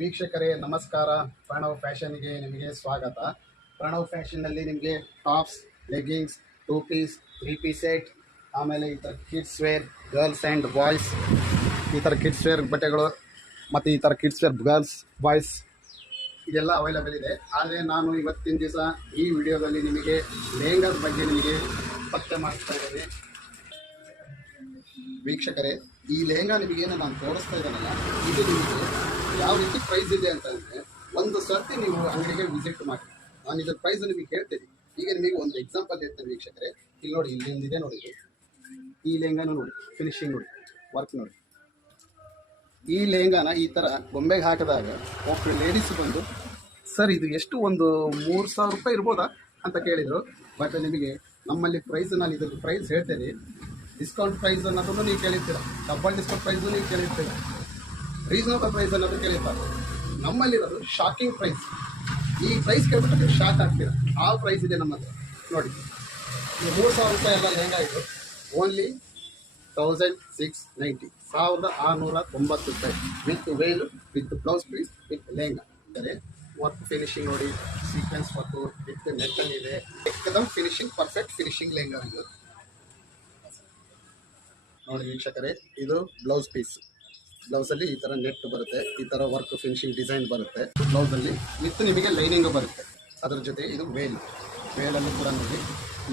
ವೀಕ್ಷಕರೇ ನಮಸ್ಕಾರ. ಪ್ರಣವ್ ಫ್ಯಾಷನ್ಗೆ ನಿಮಗೆ ಸ್ವಾಗತ. ಪ್ರಣವ್ ಫ್ಯಾಷನ್ನಲ್ಲಿ ನಿಮಗೆ tops, leggings, 2 piece, 3 piece set, ಆಮೇಲೆ ಈ ಥರ kids wear girls and boys, ಈ ಥರ ಕಿಡ್ಸ್ ವೇರ್ ಬಟ್ಟೆಗಳು ಮತ್ತು ಈ ಥರ ಕಿಡ್ಸ್ ವೇರ್ ಗರ್ಲ್ಸ್ ಬಾಯ್ಸ್ ಇದೆಲ್ಲ ಅವೈಲೇಬಲ್ ಇದೆ. ಆದರೆ ನಾನು ಇವತ್ತಿನ ದಿವಸ ಈ ವಿಡಿಯೋದಲ್ಲಿ ನಿಮಗೆ ಲೆಹಂಗಾದ ಬಗ್ಗೆ ನಿಮಗೆ ಪತ್ತೆ ಮಾಡ್ತಾ ಇದ್ದೇನೆ. ವೀಕ್ಷಕರೇ, ಈ ಲೆಹಂಗಾ ನಿಮಗೇನು ನಾನು ತೋರಿಸ್ತಾ ಇದ್ದಾನಲ್ಲ, ಇದು ನಿಮಗೆ ಯಾವ ರೀತಿ ಪ್ರೈಸ್ ಇದೆ ಅಂತಂದರೆ ಒಂದು ಸರ್ತಿ ನೀವು ಅಂಗಡಿಗೆ ವಿಸಿಟ್ ಮಾಡಿ. ನಾನು ಇದರ ಪ್ರೈಸ್ ನಿಮಗೆ ಹೇಳ್ತೇನೆ. ಈಗ ನಿಮಗೆ ಒಂದು ಎಕ್ಸಾಂಪಲ್ ಹೇಳ್ತೇನೆ ವೀಕ್ಷಕರೇ. ಇಲ್ಲಿ ನೋಡಿ, ಇಲ್ಲಿಂದಿದೆ ನೋಡಿ, ಈ ಲೆಹಂಗಾನು ನೋಡಿ, ಫಿನಿಶಿಂಗ್ ನೋಡಿ, ವರ್ಕ್ ನೋಡಿ. ಈ ಲೆಹಂಗಾನ ಈ ಥರ ಗೊಂಬೆಗೆ ಹಾಕಿದಾಗ ಒಬ್ಬರು ಲೇಡೀಸ್ ಬಂದು, ಸರ್ ಇದು ಎಷ್ಟು, ಒಂದು 3,000 ರೂಪಾಯಿ ಇರ್ಬೋದಾ ಅಂತ ಕೇಳಿದರು. ಬಟ್ ನಿಮಗೆ ನಮ್ಮಲ್ಲಿ ಪ್ರೈಸ್, ನಾನು ಇದ್ರ ಪ್ರೈಸ್ ಹೇಳ್ತೇನೆ. ಡಿಸ್ಕೌಂಟ್ ಪ್ರೈಸ್ ಅನ್ನೋದನ್ನು ನೀವು ಕೇಳಿರ್ತೀರ, ಡಬಲ್ ಡಿಸ್ಕೌಂಟ್ ಪ್ರೈಸು ನೀವು ಕೇಳಿರ್ತೀರ, ರೀಸನಬಲ್ ಪ್ರೈಸ್ ಅನ್ನೋದು ಕೇಳಿರ್ತಾರೆ. ನಮ್ಮಲ್ಲಿರೋದು ಶಾಕಿಂಗ್ ಪ್ರೈಸ್. ಈ ಪ್ರೈಸ್ ಕೇಳ್ಬಿಟ್ಟು ನೀವು ಶಾಕ್ ಆಗ್ತೀರಾ. ಆ ಪ್ರೈಸ್ ಇದೆ ನಮ್ಮ ಹತ್ರ ನೋಡಿ. 3,000 ರೂಪಾಯಿ ಎಲ್ಲ ಲೆಹಂಗಾ ಇದು ಓನ್ಲಿ 1,690, 1,690 ರೂಪಾಯಿ with veil, with blouse piece, with lehenga. ಅಂದರೆ ವರ್ಕ್ ಫಿನಿಶಿಂಗ್ ನೋಡಿ, ಸೀಕ್ವೆನ್ಸ್ ವರ್ಕು ವಿತ್ ನೆಟ್ಟಲ್ಲಿ ಇದೆ. ಏಕದಮ್ ಫಿನಿಶಿಂಗ್, ಪರ್ಫೆಕ್ಟ್ ಫಿನಿಶಿಂಗ್ ಲೆಹಂಗಾ ಇದು ನೋಡಿ ವೀಕ್ಷಕರೇ. ಇದು ಬ್ಲೌಸ್ ಪೀಸ್. ಬ್ಲೌಸಲ್ಲಿ ಈ ಥರ ನೆಟ್ ಬರುತ್ತೆ, ಈ ಥರ ವರ್ಕ್ ಫಿನಿಶಿಂಗ್ ಡಿಸೈನ್ ಬರುತ್ತೆ ಬ್ಲೌಸಲ್ಲಿ, ವಿತ್ ನಿಮಗೆ ಲೈನಿಂಗು ಬರುತ್ತೆ. ಅದರ ಜೊತೆ ಇದು ವೇಲಲ್ಲಿ ಕೂಡ ನೋಡಿ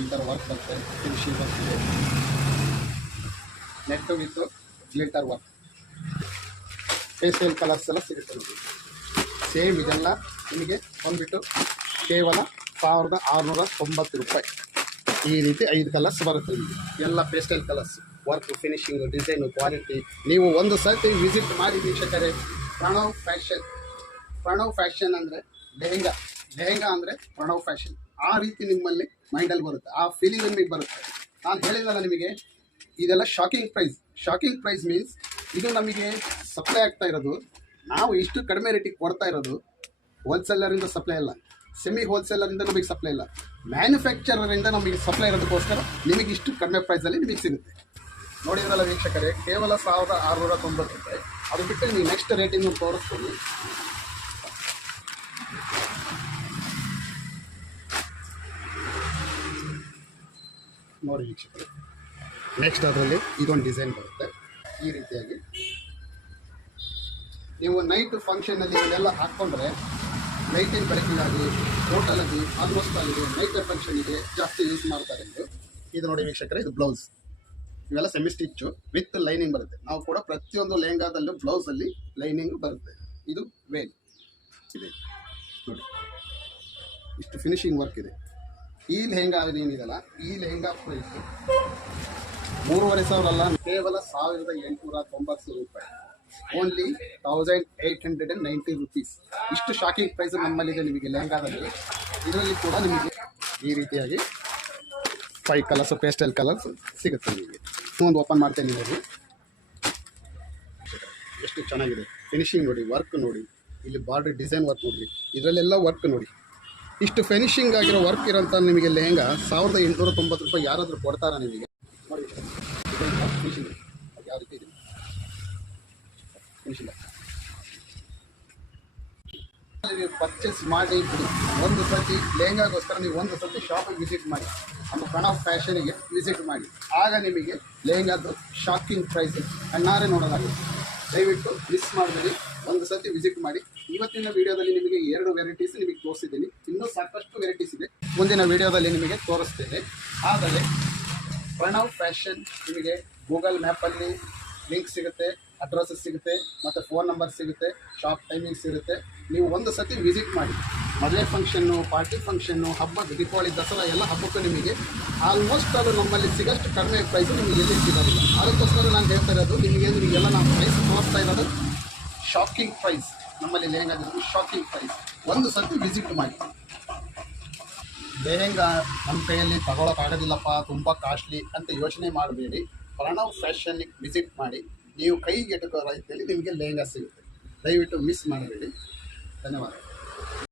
ಈ ಥರ ವರ್ಕ್ ಬರುತ್ತೆ, ಫಿನಿಶಿಂಗ್ ವರ್ಕ್ ಇದೆ, net with glitter work, pastel colours ಎಲ್ಲ ಸಿಗುತ್ತೆ ನೋಡಿ. ಸೇಮ್ ಇದೆಲ್ಲ ನಿಮಗೆ ಬಂದುಬಿಟ್ಟು ಕೇವಲ 1,690 ರೂಪಾಯಿ. ಈ ರೀತಿ 5 ಕಲರ್ಸ್ ಬರುತ್ತೆ ನಿಮಗೆ, ಎಲ್ಲ pastel colours, work finishing, design, quality. ನೀವು ಒಂದು ಸರ್ತಿ ವಿಸಿಟ್ ಮಾಡಿ ವೀಕ್ಷಕರೇ. ಪ್ರಣವ್ ಫ್ಯಾಷನ್. ಪ್ರಣವ್ ಫ್ಯಾಷನ್ ಅಂದರೆ ಲೆಹಂಗಾ ಅಂದರೆ ಪ್ರಣವ್ ಫ್ಯಾಷನ್. ಆ ರೀತಿ ನಿಮ್ಮಲ್ಲಿ ಮೈಂಡಲ್ಲಿ ಬರುತ್ತೆ, ಆ ಫೀಲಿಂಗ್ ನಿಮಗೆ ಬರುತ್ತೆ. ನಾನು ಹೇಳಿದ್ನಲ್ಲ ನಿಮಗೆ, ಇದೆಲ್ಲ shocking price. Shocking price means ಇದು ನಮಗೆ ಸಪ್ಲೈ ಆಗ್ತಾ ಇರೋದು, ನಾವು ಇಷ್ಟು ಕಡಿಮೆ ರೇಟಿಗೆ ಕೊಡ್ತಾ ಇರೋದು ಹೋಲ್ಸೇಲರಿಂದ ಸಪ್ಲೈ ಇಲ್ಲ, ಸೆಮಿ ಹೋಲ್ಸೇಲರಿಂದ ನಮಗೆ ಸಪ್ಲೈ ಇಲ್ಲ, ಮ್ಯಾನುಫ್ಯಾಕ್ಚರರಿಂದ ನಮಗೆ ಸಪ್ಲೈ ಇರೋದಕ್ಕೋಸ್ಕರ ನಿಮಗೆ ಇಷ್ಟು ಕಡಿಮೆ ಪ್ರೈಸಲ್ಲಿ ನಿಮಗೆ ಸಿಗುತ್ತೆ. ನೋಡಿದ್ರಲ್ಲ ವೀಕ್ಷಕರೇ, ಕೇವಲ 1,690 ರೂಪಾಯಿ. ಅದು ಬಿಟ್ಟು ನೀವು ನೆಕ್ಸ್ಟ್ ರೇಟಿಂಗ್ ತೋರಿಸ್ತೀನಿ. ನೋಡಿ ವೀಕ್ಷಕರೇ, ನೆಕ್ಸ್ಟ್ ಅದರಲ್ಲಿ ಇದೊಂದು ಡಿಸೈನ್ ಬರುತ್ತೆ. ಈ ರೀತಿಯಾಗಿ ನೀವು ನೈಟ್ ಫಂಕ್ಷನಲ್ಲಿ ಇದನ್ನೆಲ್ಲ ಹಾಕ್ಕೊಂಡ್ರೆ, ನೈಟಿನ ಬೆಳಕಿಗಾಗಿ, ಹೋಟೆಲಲ್ಲಿ, ಆಲ್ಮೋಸ್ಟ್ ಆಗಿದೆ ನೈಟ್ ಫಂಕ್ಷನಿಗೆ ಜಾಸ್ತಿ ಯೂಸ್ ಮಾಡ್ತಾರೆ ಇದು ನೋಡಿ ವೀಕ್ಷಕರೇ. ಇದು ಬ್ಲೌಸ್, ಇವೆಲ್ಲ ಸೆಮಿ ಸ್ಟಿಚ್ಚು ವಿತ್ ಲೈನಿಂಗ್ ಬರುತ್ತೆ. ನಾವು ಕೂಡ ಪ್ರತಿಯೊಂದು ಲೆಹಂಗಾದಲ್ಲೂ ಬ್ಲೌಸಲ್ಲಿ ಲೈನಿಂಗ್ ಬರುತ್ತೆ. ಇದು ವೇಲ್ ಇದೆ ನೋಡಿ, ಇಷ್ಟು ಫಿನಿಶಿಂಗ್ ವರ್ಕ್ ಇದೆ. ಈ ಲೆಹಂಗಾ ಏನಿದೆಲ್ಲ, ಈ ಲೆಹಂಗಾ ಪ್ರೈಸ್ 3,500 ಅಲ್ಲ, ಕೇವಲ 1,890 ರೂಪಾಯಿ. Only 1,890 rupees. ಇಷ್ಟು ಶಾಕಿಂಗ್ ಪ್ರೈಸ್ ನಮ್ಮಲ್ಲಿದೆ ನಿಮಗೆ ಲೆಹಂಗಾದಲ್ಲಿ. ಇದರಲ್ಲಿ ಕೂಡ ನಿಮಗೆ ಈ ರೀತಿಯಾಗಿ 5 ಕಲರ್ಸು, ಪೇಸ್ಟಲ್ ಕಲರ್ಸ್ ಸಿಗುತ್ತೆ ನಿಮಗೆ. ಒಂದು ಓಪನ್ ಮಾಡ್ತೇನೆ ನೋಡಿ, ಎಷ್ಟು ಚೆನ್ನಾಗಿದೆ ಫಿನಿಶಿಂಗ್ ನೋಡಿ, ವರ್ಕ್ ನೋಡಿ, ಇಲ್ಲಿ ಬಾರ್ಡರ್ ಡಿಸೈನ್ ವರ್ಕ್ ನೋಡಿ, ಇದರಲ್ಲೆಲ್ಲ ವರ್ಕ್ ನೋಡಿ. ಇಷ್ಟು ಫಿನಿಶಿಂಗ್ ಆಗಿರೋ ವರ್ಕ್ ಇರೋಂಥ ನಿಮಗೆ ಲೆಹಂಗಾ 1,890 ರೂಪಾಯಿ ಯಾರಾದರೂ ಕೊಡ್ತಾರಾ ನಿಮಗೆ? ನೋಡಿ ಫಿನಿಶಿಂಗ್ ಯಾವ ರೀತಿ ಇದೆ, ಫಿನಿಶಿಂಗ್ ನೀವು ಪರ್ಚೇಸ್ ಮಾಡಿ ಒಂದು ಸರ್ತಿ ಲೆಹಂಗಾಗೋಸ್ಕರ ನೀವು ಒಂದು ಸರ್ತಿ ಶಾಪಿಗೆ ವಿಸಿಟ್ ಮಾಡಿ, ನಮ್ಮ ಪ್ರಣವ್ ಫ್ಯಾಷನಿಗೆ ವಿಸಿಟ್ ಮಾಡಿ. ಆಗ ನಿಮಗೆ ಲೆಹಂಗಾದ ಶಾಕಿಂಗ್ ಪ್ರೈಸ್ ಕಣ್ಣಾರೆ ನೋಡೋದಾಗುತ್ತೆ. ದಯವಿಟ್ಟು ಮಿಸ್ ಮಾಡಬೇಡಿ, ಒಂದು ಸರ್ತಿ ವಿಸಿಟ್ ಮಾಡಿ. ಇವತ್ತಿನ ವಿಡಿಯೋದಲ್ಲಿ ನಿಮಗೆ 2 ವೆರೈಟೀಸ್ ನಿಮಗೆ ತೋರಿಸಿದ್ದೀನಿ. ಇನ್ನೂ ಸಾಕಷ್ಟು ವೆರೈಟೀಸ್ ಇದೆ, ಮುಂದಿನ ವಿಡಿಯೋದಲ್ಲಿ ನಿಮಗೆ ತೋರಿಸ್ತೇನೆ. ಆದರೆ ಪ್ರಣವ್ ಫ್ಯಾಷನ್ ನಿಮಗೆ ಗೂಗಲ್ ಮ್ಯಾಪಲ್ಲಿ ಲಿಂಕ್ ಸಿಗುತ್ತೆ, ಅಡ್ರೆಸ್ ಸಿಗುತ್ತೆ, ಮತ್ತು ಫೋನ್ ನಂಬರ್ ಸಿಗುತ್ತೆ, ಶಾಪ್ ಟೈಮಿಂಗ್ಸ್ ಇರುತ್ತೆ. ನೀವು ಒಂದು ಸರ್ತಿ ವಿಸಿಟ್ ಮಾಡಿ. ಮದುವೆ ಫಂಕ್ಷನ್ನು, ಪಾರ್ಟಿ ಫಂಕ್ಷನ್ನು, ಹಬ್ಬದ ದೀಪಾವಳಿ, ದಸರಾ ಎಲ್ಲ ಹಬ್ಬಕ್ಕೂ ನಿಮಗೆ ಆಲ್ಮೋಸ್ಟ್ ಅದು ನಮ್ಮಲ್ಲಿ ಸಿಗೋಷ್ಟು ಕಡಿಮೆ ಪ್ರೈಸು ನಿಮಗೆ ಎಲ್ಲಿ ಸಿಗೋದಿಲ್ಲ. ಅದಕ್ಕೋಸ್ಕರ ನಾನು ಹೇಳ್ತಾ ಇರೋದು ನಿಮಗೆಲ್ಲ ನಾವು ಪ್ರೈಸ್ ತೋರಿಸ್ತಾ ಇರೋದು ಶಾಕಿಂಗ್ ಪ್ರೈಸ್. ನಮ್ಮಲ್ಲಿ ಲೆಹಂಗಾದ ಶಾಕಿಂಗ್ ಪ್ರೈಸ್. ಒಂದು ಸರ್ತಿ ವಿಸಿಟ್ ಮಾಡಿ. ಲೆಹಂಗಾ ನಮ್ಮ ಕೈಯಲ್ಲಿ ತಗೊಳ್ಳೋಕ್ಕಾಗೋದಿಲ್ಲಪ್ಪ, ತುಂಬ ಕಾಸ್ಟ್ಲಿ ಅಂತ ಯೋಚನೆ ಮಾಡಬೇಡಿ. ಪ್ರಣವ್ ಫ್ಯಾಷನ್ಗೆ ವಿಸಿಟ್ ಮಾಡಿ. ನೀವು ಕೈಗೆ ಎಟುಕೋ ರೀತಿಯಲ್ಲಿ ನಿಮಗೆ ಲೆಹಂಗಾ ಸಿಗುತ್ತೆ. ದಯವಿಟ್ಟು ಮಿಸ್ ಮಾಡಬೇಡಿ. ಧನ್ಯವಾದ.